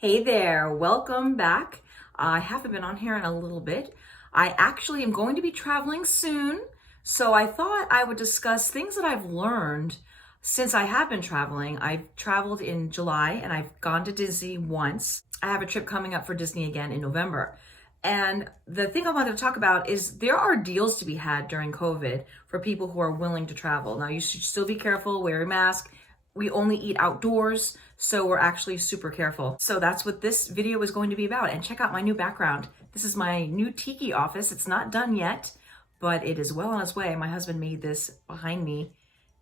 Hey there, welcome back. I haven't been on here in a little bit. I actually am going to be traveling soon, so I thought I would discuss things that I've learned since I have been traveling. I've traveled in July and I've gone to Disney once. I have a trip coming up for Disney again in November. And the thing I wanted to talk about is there are deals to be had during COVID for people who are willing to travel. Now, you should still be careful, wear a mask. We only eat outdoors, so we're actually super careful. So that's what this video is going to be about. And check out my new background. This is my new tiki office. It's not done yet, but it is well on its way. My husband made this behind me.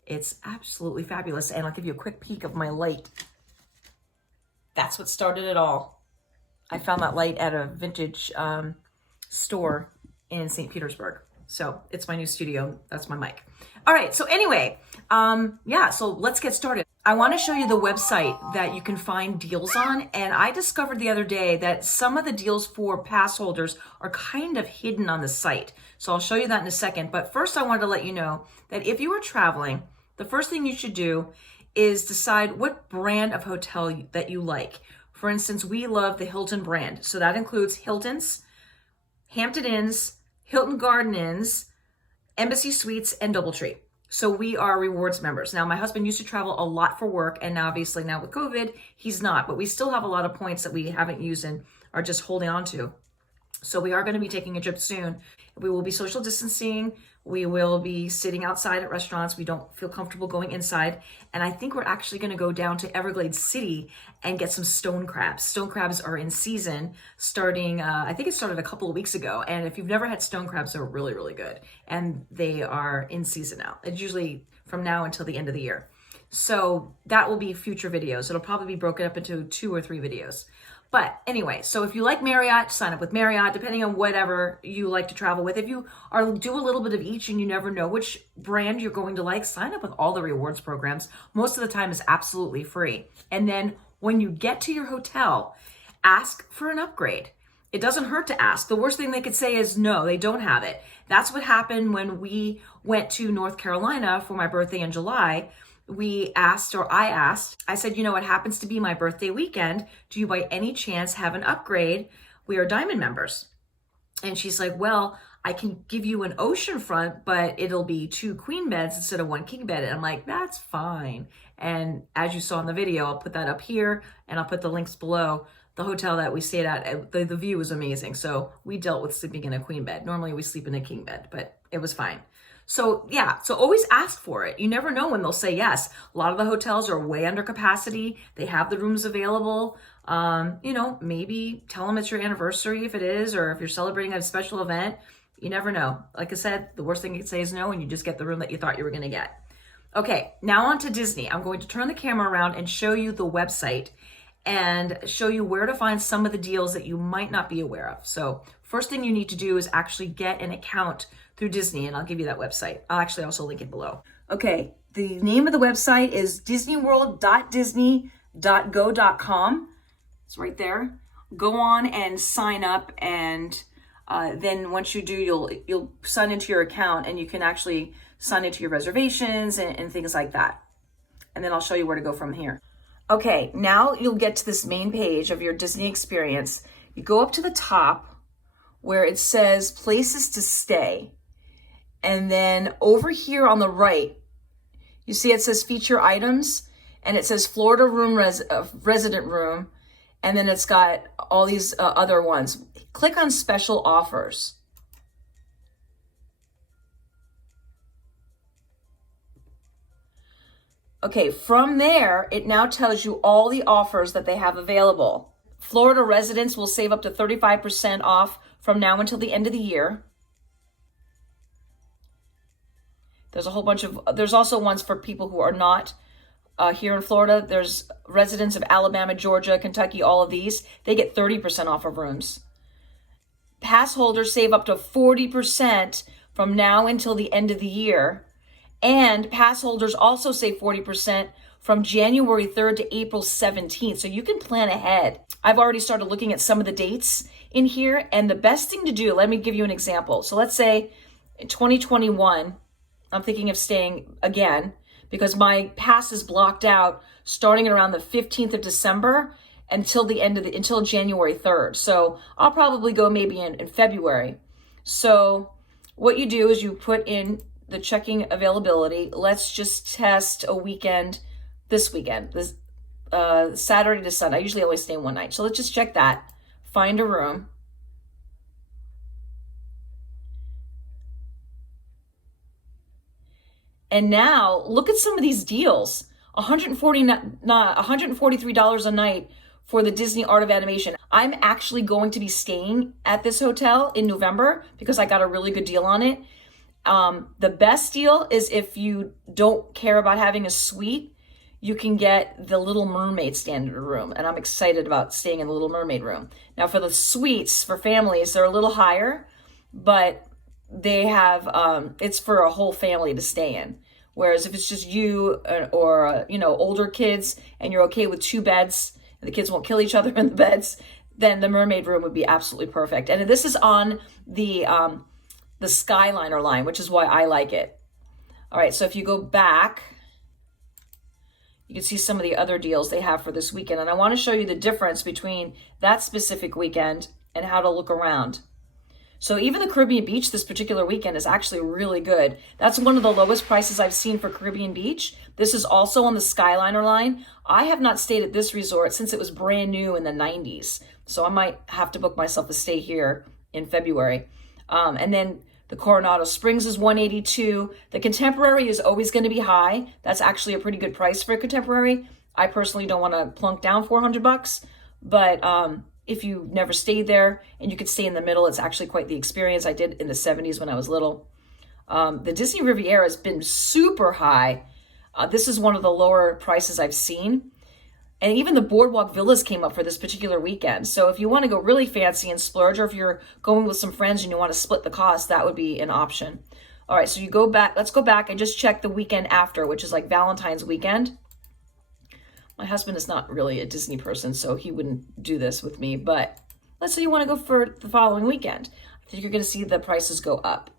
It's absolutely fabulous. And I'll give you a quick peek of my light. That's what started it all. I found that light at a vintage store in St. Petersburg. So it's my new studio. That's my mic. All right. So anyway, so let's get started. I want to show you the website that you can find deals on. And I discovered the other day that some of the deals for pass holders are kind of hidden on the site. So I'll show you that in a second. But first I wanted to let you know that if you are traveling, the first thing you should do is decide what brand of hotel that you like. For instance, we love the Hilton brand. So that includes Hilton's, Hampton Inn's, Hilton Garden Inn's, Embassy Suites, and DoubleTree. So we are rewards members. Now, my husband used to travel a lot for work, and now obviously now with COVID, he's not. But we still have a lot of points that we haven't used and are just holding on to. So we are going to be taking a trip soon. We will be social distancing. We will be sitting outside at restaurants. We don't feel comfortable going inside. And I think we're actually going to go down to Everglades City and get some stone crabs. Stone crabs are in season starting, I think it started a couple of weeks ago. And if you've never had stone crabs, they're really, really good. And they are in season now. It's usually from now until the end of the year. So that will be future videos. It'll probably be broken up into 2 or 3 videos. But anyway, so if you like Marriott, sign up with Marriott, depending on whatever you like to travel with. If you do a little bit of each and you never know which brand you're going to like, sign up with all the rewards programs. Most of the time is absolutely free. And then when you get to your hotel, ask for an upgrade. It doesn't hurt to ask. The worst thing they could say is no, they don't have it. That's what happened when we went to North Carolina for my birthday in July. I said, you know, it happens to be my birthday weekend. Do you by any chance have an upgrade? We are Diamond members. And she's like, well, I can give you an oceanfront, but it'll be 2 queen beds instead of 1 king bed. And I'm like, that's fine. And as you saw in the video, I'll put that up here and I'll put the links below. The hotel that we stayed at, the view was amazing. So we dealt with sleeping in a queen bed. Normally we sleep in a king bed, but it was fine. So yeah, so always ask for it. You never know when they'll say yes. A lot of the hotels are way under capacity. They have the rooms available. Maybe tell them it's your anniversary if it is, or if you're celebrating a special event. You never know. Like I said, the worst thing you can say is no, and you just get the room that you thought you were going to get. Okay, now on to Disney. I'm going to turn the camera around and show you the website and show you where to find some of the deals that you might not be aware of. So first thing you need to do is actually get an account through Disney, and I'll give you that website. I'll actually also link it below. Okay, the name of the website is disneyworld.disney.go.com. It's right there. Go on and sign up, and then once you do, you'll sign into your account, and you can actually sign into your reservations and things like that. And then I'll show you where to go from here. Okay, now you'll get to this main page of your Disney experience. You go up to the top where it says places to stay. And then over here on the right, you see it says feature items, and it says Florida room, resident room, and then it's got all these other ones. Click on special offers. Okay, from there, it now tells you all the offers that they have available. Florida residents will save up to 35% off from now until the end of the year. There's a whole bunch of, there's also ones for people who are not here in Florida. There's residents of Alabama, Georgia, Kentucky, all of these. They get 30% off of rooms. Pass holders save up to 40% from now until the end of the year. And pass holders also save 40% from January 3rd to April 17th. So you can plan ahead. I've already started looking at some of the dates in here. And the best thing to do, let me give you an example. So let's say in 2021, I'm thinking of staying again because my pass is blocked out starting at around the 15th of December until until January 3rd. So I'll probably go maybe in February. So what you do is you put in the checking availability. Let's just test a weekend, this Saturday to Sunday. I usually always stay one night. So let's just check that, find a room. And now look at some of these deals. $143 a night for the Disney Art of Animation. I'm actually going to be staying at this hotel in November because I got a really good deal on it. The best deal is if you don't care about having a suite, you can get the Little Mermaid standard room. And I'm excited about staying in the Little Mermaid room. Now for the suites for families, they're a little higher, but they have, it's for a whole family to stay in. Whereas if it's just you or older kids and you're okay with 2 beds, and the kids won't kill each other in the beds, then the mermaid room would be absolutely perfect. And this is on the Skyliner line, which is why I like it. All right, so if you go back, you can see some of the other deals they have for this weekend. And I want to show you the difference between that specific weekend and how to look around. So even the Caribbean Beach this particular weekend is actually really good. That's one of the lowest prices I've seen for Caribbean Beach. This is also on the Skyliner line. I have not stayed at this resort since it was brand new in the 90s. So I might have to book myself a stay here in February. And then the Coronado Springs is $182. The Contemporary is always going to be high. That's actually a pretty good price for a Contemporary. I personally don't want to plunk down $400, but if you never stayed there and you could stay in the middle, it's actually quite the experience. I did in the 70s when I was little. The Disney Riviera has been super high. This is one of the lower prices I've seen. And even the Boardwalk Villas came up for this particular weekend. So if you want to go really fancy and splurge, or if you're going with some friends and you want to split the cost, that would be an option. All right, so you go back. Let's go back and just check the weekend after, which is like Valentine's weekend. My husband is not really a Disney person, so he wouldn't do this with me. But let's say you want to go for the following weekend. I think you're going to see the prices go up.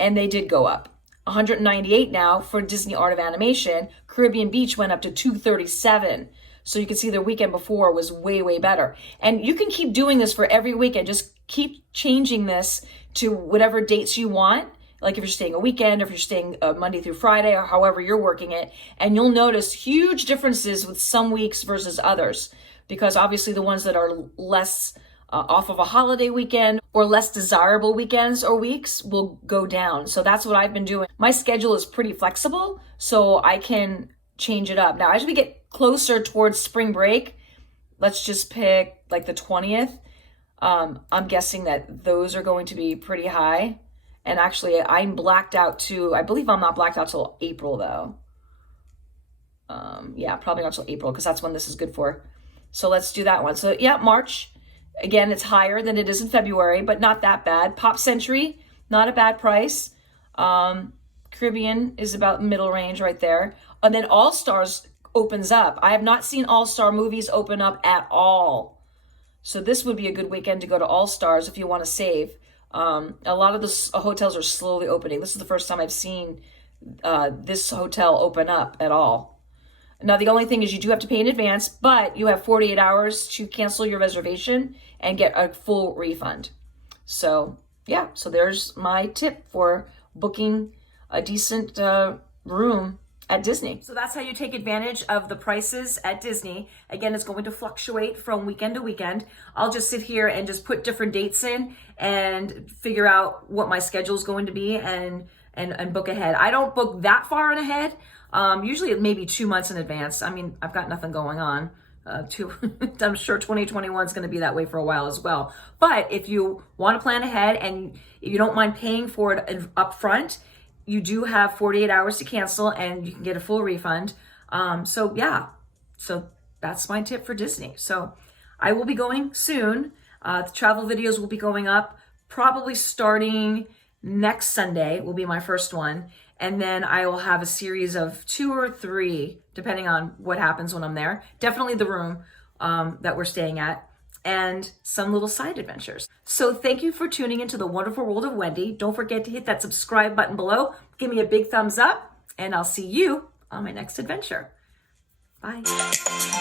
And they did go up. $198 now for Disney Art of Animation. Caribbean Beach went up to $237. So you can see the weekend before was way, way better. And you can keep doing this for every weekend. Just keep changing this to whatever dates you want. Like if you're staying a weekend, or if you're staying Monday through Friday, or however you're working it. And you'll notice huge differences with some weeks versus others. Because obviously the ones that are less off of a holiday weekend or less desirable weekends or weeks will go down. So that's what I've been doing. My schedule is pretty flexible, so I can change it up. Now, as we get closer towards spring break, let's just pick like the 20th. I'm guessing that those are going to be pretty high. And actually, I'm blacked out too. I believe I'm not blacked out till April though. Yeah, probably not till April because that's when this is good for. So let's do that one. So yeah, March. Again, it's higher than it is in February, but not that bad. Pop Century, not a bad price. Caribbean is about middle range right there. And then All Stars opens up. I have not seen All Star movies open up at all. So this would be a good weekend to go to All Stars if you want to save. A lot of the hotels are slowly opening. This is the first time I've seen this hotel open up at all. Now, the only thing is you do have to pay in advance, but you have 48 hours to cancel your reservation and get a full refund. So, yeah, so there's my tip for booking a decent room at Disney. So that's how you take advantage of the prices at Disney. Again, it's going to fluctuate from weekend to weekend. I'll just sit here and just put different dates in and figure out what my schedule is going to be and book ahead. I don't book that far in ahead. Usually maybe 2 months in advance. I mean, I've got nothing going on. I'm sure 2021 is going to be that way for a while as well. But if you want to plan ahead and you don't mind paying for it up front, you do have 48 hours to cancel and you can get a full refund. So yeah, so that's my tip for Disney. So I will be going soon. The travel videos will be going up probably starting next Sunday will be my first one. And then I will have a series of 2 or 3, depending on what happens when I'm there. Definitely the room that we're staying at, and some little side adventures. So thank you for tuning into the wonderful world of Wendy. Don't forget to hit that subscribe button below. Give me a big thumbs up, and I'll see you on my next adventure. Bye.